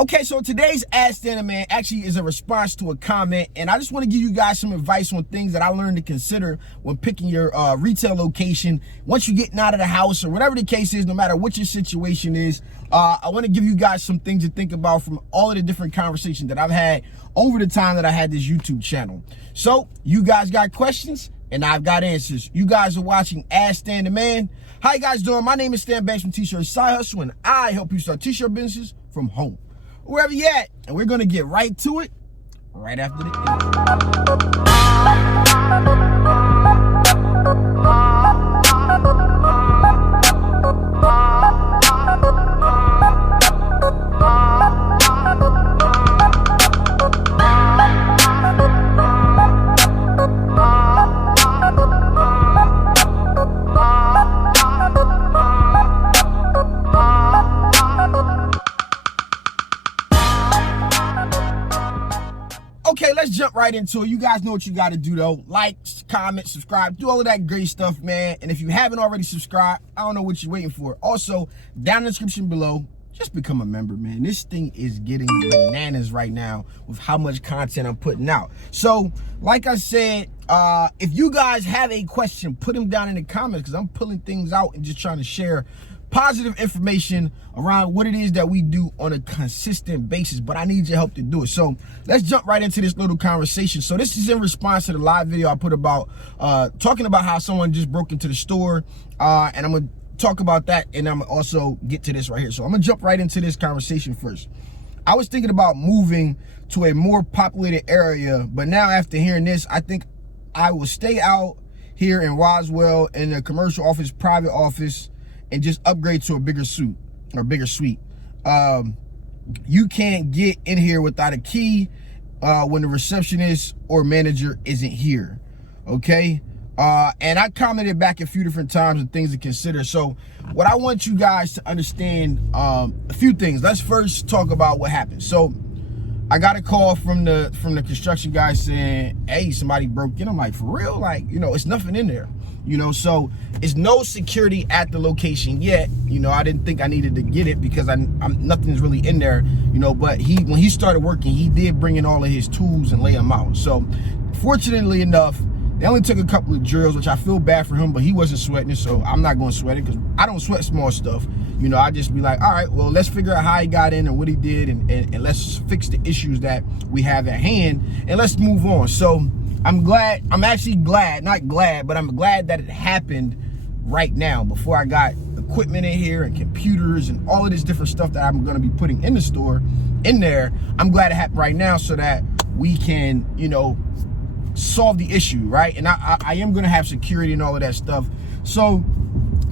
Okay, so today's Ask the Man actually is a response to a comment, and I just want to give you guys some advice on things that I learned to consider when picking your retail location. Once you're getting out of the house or whatever the case is, no matter what your situation is, I want to give you guys some things to think about from all of the different conversations that I've had over the time that I had this YouTube channel. So you guys got questions and I've got answers. You guys are watching Ask Stan the Man. How you guys doing? My name is Stan Banks from T-Shirt Side Hustle, and I help you start t-shirt businesses from home, wherever you at. And we're gonna get right to it right after the Okay, let's jump right into it. You guys know what you got to do, though. Like, comment, subscribe, do all of that great stuff, man. And if you haven't already subscribed, I don't know what you're waiting for. Also, down in the description below, just become a member, man. This thing is getting bananas right now with how much content I'm putting out. So, like I said, if you guys have a question, put them down in the comments, because I'm pulling things out and just trying to share positive information around what it is that we do on a consistent basis, but I need your help to do it. So let's jump right into this little conversation. So this is in response to the live video I put about talking about how someone just broke into the store, and I'm gonna talk about that, and I'm gonna also get to this right here. So I'm gonna jump right into this conversation first. I was thinking about moving to a more populated area, but now after hearing this, I think I will stay out here in Roswell in a commercial office, private office, and just upgrade to a bigger suite. You can't get in here without a key when the receptionist or manager isn't here, okay? And I commented back a few different times and things to consider. So what I want you guys to understand, a few things. Let's first talk about what happened. So I got a call from the construction guy saying, hey, somebody broke in. I'm like, for real? Like, you know, it's nothing in there. You know, so it's no security at the location yet. You know, I didn't think I needed to get it because nothing's really in there, you know, but when he started working, he did bring in all of his tools and lay them out. So fortunately enough, they only took a couple of drills, which I feel bad for him, but he wasn't sweating it, so I'm not going to sweat it because I don't sweat small stuff. You know, I just be like, all right, well, let's figure out how he got in and what he did, and let's fix the issues that we have at hand, and let's move on. So I'm glad, I'm actually glad, not glad, but I'm glad that it happened right now before I got equipment in here and computers and all of this different stuff that I'm going to be putting in the store in there. I'm glad it happened right now so that we can, you know, solve the issue, right? And I am going to have security and all of that stuff. So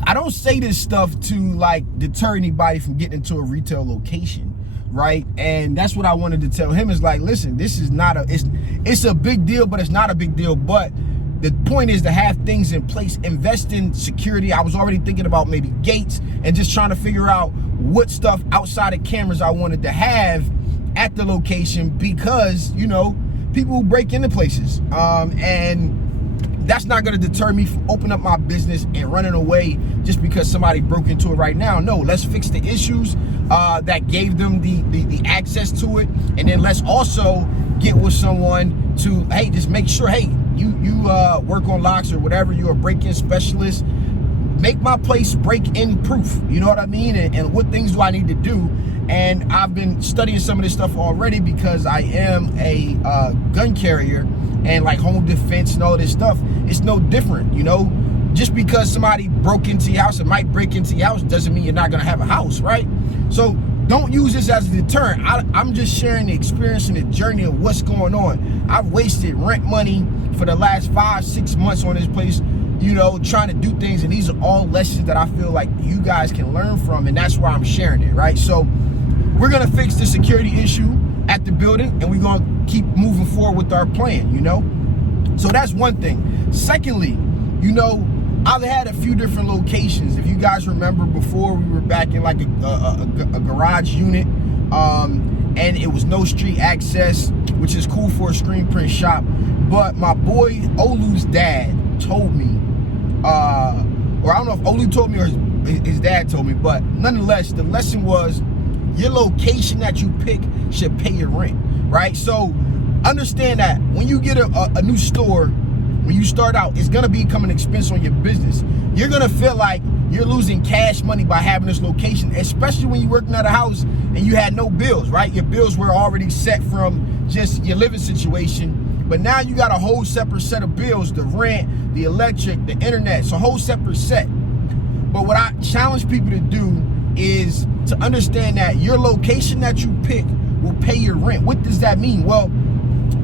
I don't say this stuff to like deter anybody from getting into a retail location, right? And that's what I wanted to tell him is like, listen, this is not it's a big deal, but it's not a big deal. But the point is to have things in place, invest in security. I was already thinking about maybe gates and just trying to figure out what stuff outside of cameras I wanted to have at the location because, you know, people break into places, and that's not going to deter me from opening up my business and running away just because somebody broke into it right now. No, let's fix the issues that gave them the access to it, and then let's also get with someone to, hey, just make sure, hey, you work on locks or whatever, you're a break-in specialist, make my place break-in proof, you know what I mean? And what things do I need to do? And I've been studying some of this stuff already because I am a gun carrier, and like home defense and all this stuff, it's no different, you know? Just because somebody broke into your house or might break into your house doesn't mean you're not gonna have a house, right? So don't use this as a deterrent. I'm just sharing the experience and the journey of what's going on. I've wasted rent money for the last 5-6 months on this place, you know, trying to do things, and these are all lessons that I feel like you guys can learn from, and that's why I'm sharing it, right? So we're gonna fix the security issue at the building, and we're gonna keep moving forward with our plan, you know? So that's one thing. Secondly, you know, I've had a few different locations. If you guys remember before, we were back in like a garage unit, and it was no street access, which is cool for a screen print shop. But my boy Olu's dad told me, or I don't know if Olu told me or his dad told me, but nonetheless, the lesson was your location that you pick should pay your rent, right? So understand that when you get a new store, when you start out, it's gonna become an expense on your business. You're gonna feel like you're losing cash money by having this location, especially when you're working at a house and you had no bills, right? Your bills were already set from just your living situation, but now you got a whole separate set of bills, the rent, the electric, the internet, it's a whole separate set. But what I challenge people to do is to understand that your location that you pick will pay your rent. What does that mean? Well,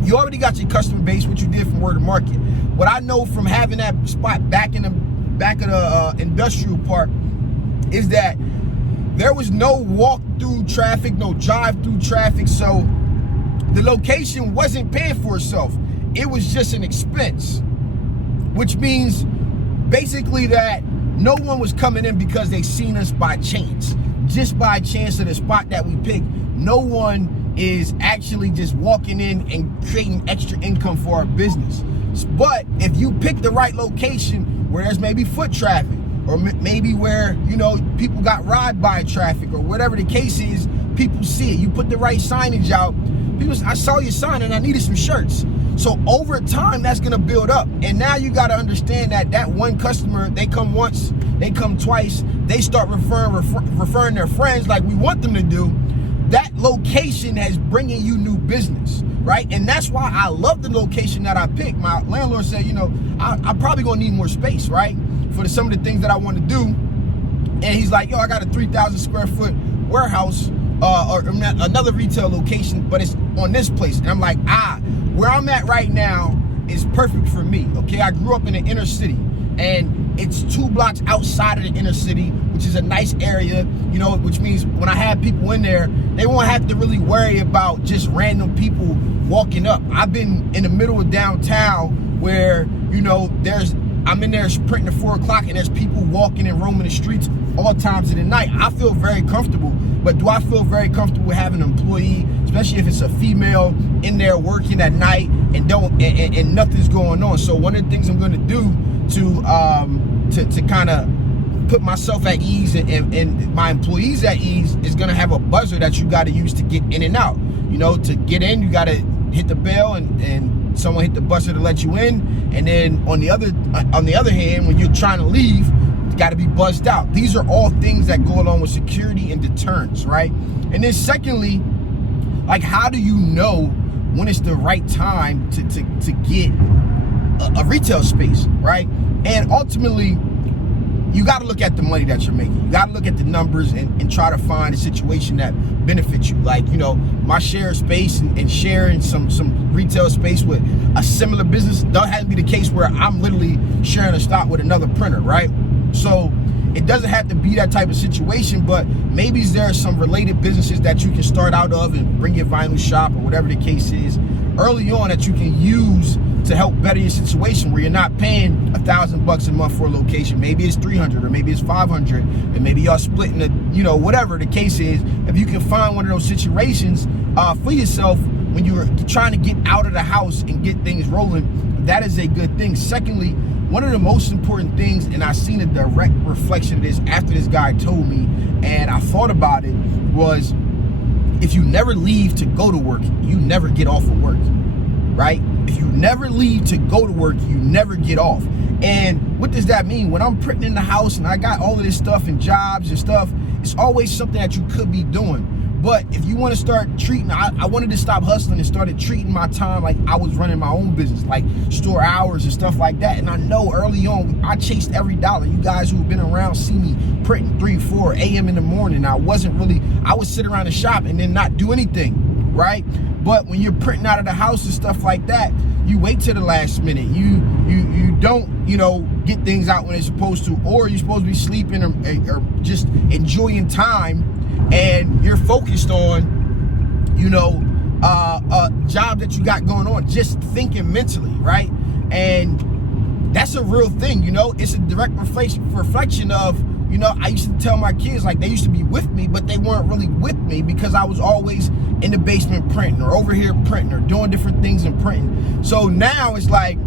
you already got your customer base, what you did from word of market. What I know from having that spot back of the industrial park is that there was no walk-through traffic, no drive-through traffic, so the location wasn't paying for itself. It was just an expense, which means basically that no one was coming in because they seen us by chance. Just by chance of the spot that we picked, no one is actually just walking in and creating extra income for our business. But if you pick the right location where there's maybe foot traffic, or maybe where, you know, people got ride-by traffic, or whatever the case is, people see it. You put the right signage out. People, I saw your sign and I needed some shirts. So over time, that's gonna build up. And now you gotta understand that one customer, they come once, they come twice, they start referring their friends like we want them to do. That location has bringing you new business, right? And that's why I love the location that I picked. My landlord said, you know, I'm probably gonna need more space, right? For some of the things that I want to do. And he's like, yo, I got a 3,000 square foot warehouse or another retail location, but it's on this place. And I'm like, where I'm at right now is perfect for me, okay? I grew up in the inner city, and it's 2 blocks outside of the inner city, which is a nice area, you know, which means when I have people in there, they won't have to really worry about just random people walking up. I've been in the middle of downtown where, you know, I'm in there sprinting at 4 o'clock and there's people walking and roaming the streets all times of the night. I feel very comfortable, but do I feel very comfortable with having an employee, especially if it's a female in there working at night and nothing's going on? So one of the things I'm gonna do to kind of put myself at ease and my employees at ease is gonna have a buzzer that you gotta use to get in and out. You know, to get in, you gotta hit the bell and someone hit the buzzer to let you in. And then on the other hand, when you're trying to leave, you gotta be buzzed out. These are all things that go along with security and deterrence, right? And then secondly, like, how do you know when it's the right time to get a retail space, right? And ultimately, you got to look at the money that you're making. You got to look at the numbers and try to find a situation that benefits you. Like, you know, my share space and sharing some retail space with a similar business doesn't be the case where I'm literally sharing a stock with another printer, right? So it doesn't have to be that type of situation, but maybe there are some related businesses that you can start out of and bring your vinyl shop or whatever the case is early on that you can use to help better your situation, where you're not paying $1,000 a month for a location. Maybe it's 300, or maybe it's 500, and maybe y'all splitting the, you know, whatever the case is. If you can find one of those situations for yourself when you're trying to get out of the house and get things rolling, that is a good thing. Secondly, one of the most important things, and I seen a direct reflection of this after this guy told me, and I thought about it, was if you never leave to go to work, you never get off of work, right? If you never leave to go to work, you never get off. And what does that mean? When I'm printing in the house and I got all of this stuff and jobs and stuff, it's always something that you could be doing. But if you want to start treating, I wanted to stop hustling and started treating my time like I was running my own business, like store hours and stuff like that. And I know early on, I chased every dollar. You guys who've been around see me printing 3, 4 a.m. in the morning. I would sit around the shop and then not do anything, right? But when you're printing out of the house and stuff like that, you wait till the last minute. You don't, you know, get things out when it's supposed to, or you're supposed to be sleeping or just enjoying time, and you're focused on, you know, a job that you got going on, just thinking mentally, right? And that's a real thing, you know. It's a direct reflection of, you know, I used to tell my kids, like, they used to be with me, but they weren't really with me because I was always in the basement printing or over here printing or doing different things and printing. So now it's like,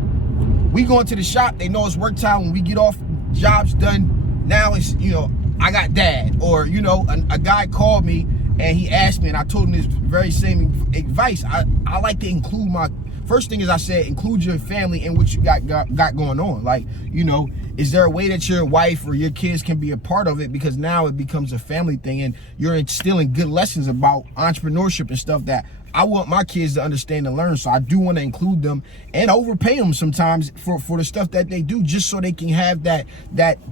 we going to the shop, they know it's work time. When we get off, job's done. Now it's, you know, I got dad, or, you know, a guy called me and he asked me, and I told him this very same advice. I like to include my, first thing is I said, include your family in what you got going on. Like, you know, is there a way that your wife or your kids can be a part of it? Because now it becomes a family thing, and you're instilling good lessons about entrepreneurship and stuff that I want my kids to understand and learn. So I do want to include them and overpay them sometimes for the stuff that they do, just so they can have that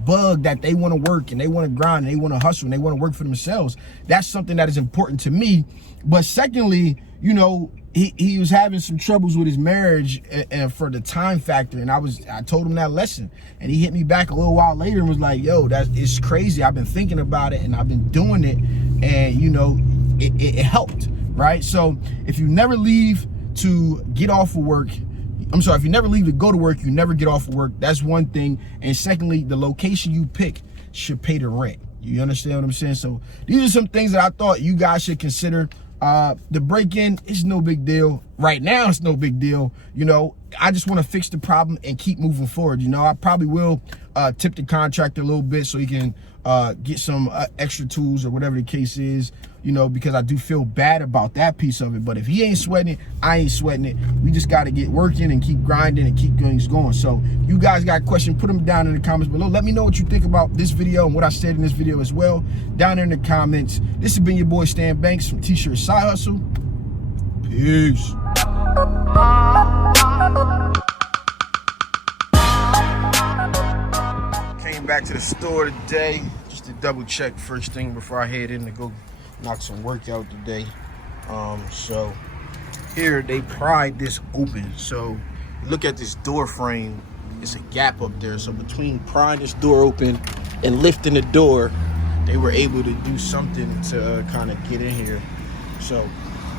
bug that they want to work and they want to grind and they want to hustle and they want to work for themselves. That's something that is important to me. But secondly, you know, he was having some troubles with his marriage and for the time factor, and I told him that lesson, and he hit me back a little while later and was like, yo, it's crazy. I've been thinking about it and I've been doing it, and you know, it helped, right? So if you never leave to get off of work, if you never leave to go to work, you never get off of work. That's one thing. And secondly, the location you pick should pay the rent. You understand what I'm saying? So these are some things that I thought you guys should consider. The break-in is no big deal. Right now, it's no big deal. You know, I just want to fix the problem and keep moving forward. You know, I probably will tip the contractor a little bit so he can get some extra tools or whatever the case is, you know, because I do feel bad about that piece of it. But if he ain't sweating it, I ain't sweating it. We just got to get working and keep grinding and keep things going. So you guys got questions, put them down in the comments below. Let me know what you think about this video and what I said in this video as well, down there in the comments. This has been your boy Stan Banks from T-Shirt Side Hustle. Peace. Came back to the store today just to double check first thing before I head in to go knock some work out today. So here they pried this open. So look at this door frame. It's a gap up there. So between prying this door open and lifting the door, they were able to do something to kind of get in here. So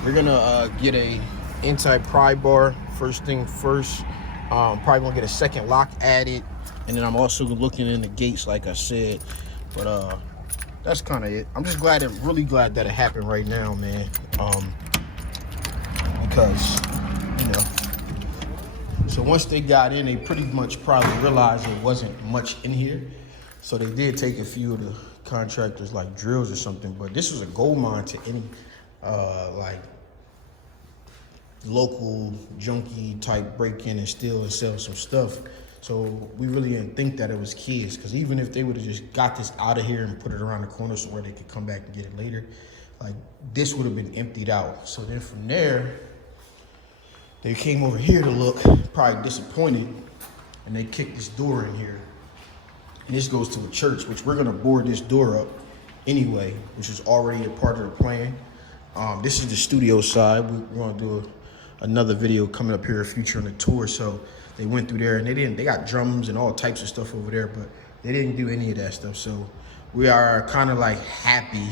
we're gonna get a anti-pry bar first thing first. Probably gonna get a second lock added, and then I'm also looking in the gates like I said. But that's kind of it. I'm just really glad that it happened right now, man. Because, you know, so once they got in, they pretty much probably realized there wasn't much in here. So they did take a few of the contractors like drills or something, but this was a gold mine to any like local junkie type break in and steal and sell some stuff. So we really didn't think that it was kids, because even if they would have just got this out of here and put it around the corner so where they could come back and get it later, like this would have been emptied out. So then from there, they came over here to look, probably disappointed, and they kicked this door in here. And this goes to a church, which we're gonna board this door up anyway, which is already a part of the plan. This is the studio side. We're gonna do another video coming up here in the future on the tour. So they went through there and they got drums and all types of stuff over there, but they didn't do any of that stuff. So we are kind of like happy,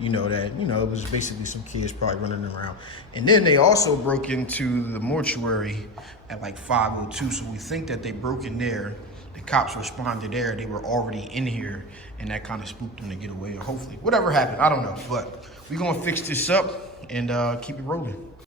you know, that, you know, it was basically some kids probably running around. And then they also broke into the mortuary at like 5:02. So we think that they broke in there. The cops responded there. They were already in here, and that kind of spooked them to get away. Or hopefully, whatever happened, I don't know. But we're gonna fix this up and keep it rolling.